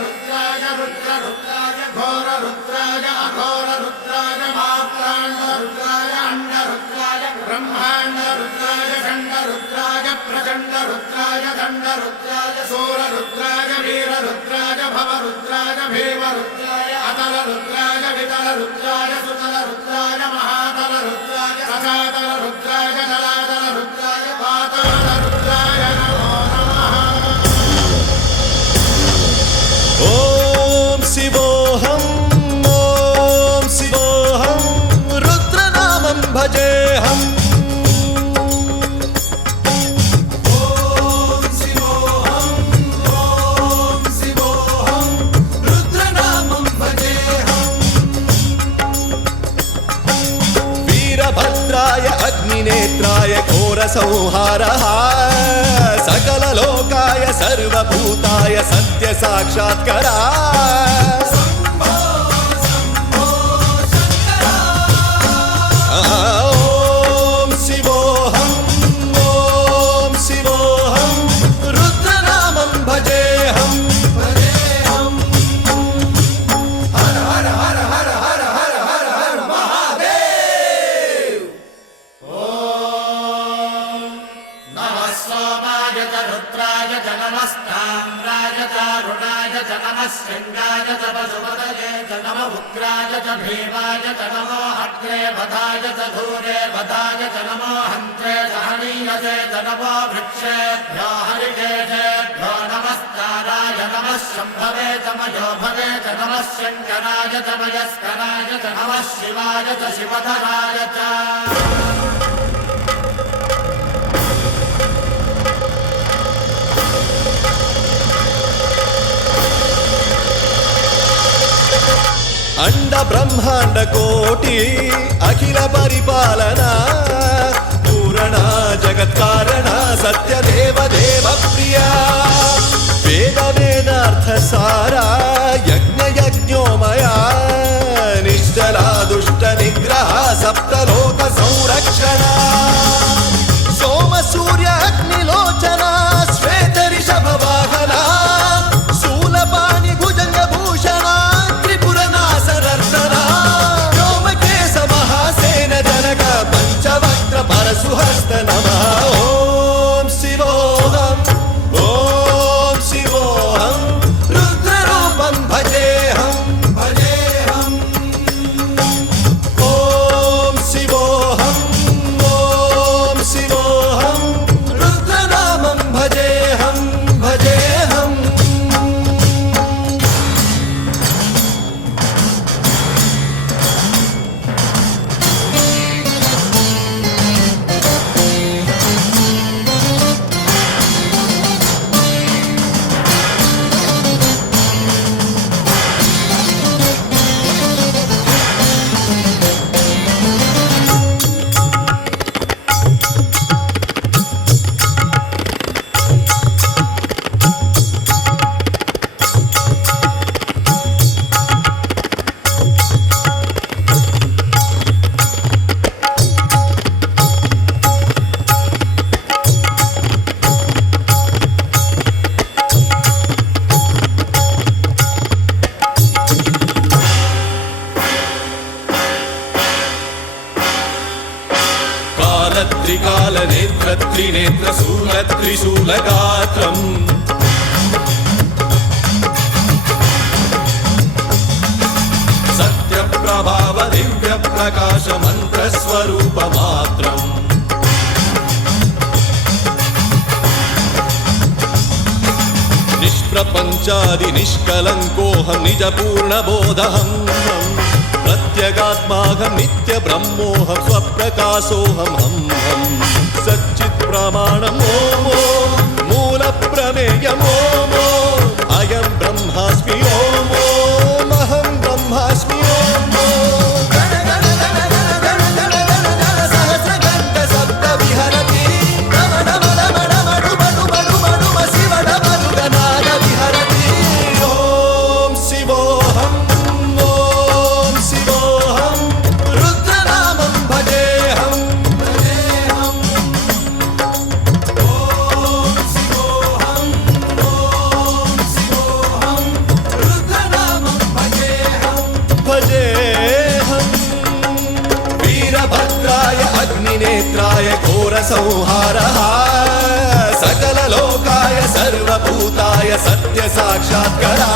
रुद्राय रुद्राय घोर रुद्राय अघोर रुद्राय मात्राण्ड रुद्राय अंड रुद्राय ब्रह्मांड रुद्राय खंड रुद्राय प्रचंड रुद्राय दंड रुद्राय सूर रुद्राय वीर रुद्राय भव रुद्राय भीम रुद्राय अतल रुद्राय वितल रुद्राय सुतल रुद्राय महातल रुद्राय रसातल रुद्राय जलातल रुद्राय पाताल रुद्राय नमो नमः। ओम शिवोऽहं रुद्रनामं भजेऽहम्। वीरभद्राय अग्निनेत्राय घोरसंहारः सकललोकाय सर्वभूताय सत्यसाक्षात्करा। ॐ शिवोऽहं रुद्रनामं भजेऽहम्। हर हर हर हर हर हर हर हर महादेव। नमः सोमाय च रुद्राय च नमस्ताम्राय च अरुणाय च नमः शृङ्गाय च पशुपतये च नमः उग्राय च भीमाय च नमो अग्रे वधाय च धूरे वधाय च नमो हन्त्रे च हनीयसे च नमो वृक्षेभ्यो हरिकेशेभ्यो नमस्काराय नमः शम्भवे च मयोभवे च नमः शङ्कराय च मयस्कराय च नमः शिवाय च शिवधराय च। अंड ब्रह्मांड कोटि अखिल परिपालना पूरणा जगत्कारणा सत्यदेव देव प्रिया वेद वेदार्थ सारा यज्ञ यज्ञोमया निश्चला दुष्ट निग्रह सप्तलोक संरक्षणा सोम सूर्य अग्निलोचना श्वेत ऋषभ वाहना शूलपाणि भुजंग भूषणा परशुहस्त नमः। ओम शिवोऽहं रुद्ररूपं भजेऽहम्। ओम शिवोऽहं रुद्रनामं भजेऽहम्। त्रिकाल नेत्र त्रिनेत्र शूल त्रिशूलगात्रम् सत्यप्रभाव दिव्य प्रकाश मंत्र स्वरूप मात्रम् निष्प्रपंचादि निष्कलंकोऽहं निज पूर्ण बोधहं प्रत्यगात्माहं नित्य ब्रह्मोऽहं स्वप्रकाशोऽहं हम सच्चित् प्रमाणम् ओम मूल प्रमेयम् ओम अयं ब्रह्मास्मि ओम अहं ब्रह्मास्मि ओम सहस्रघण्ट शब्द विहरति शिवडमरुगनाद विहरति। ओम शिवोऽहं रुद्रनामं भजेऽहम्। जय घोर संहारः सकल लोकाय सर्वभूताय सत्य साक्षात्कारः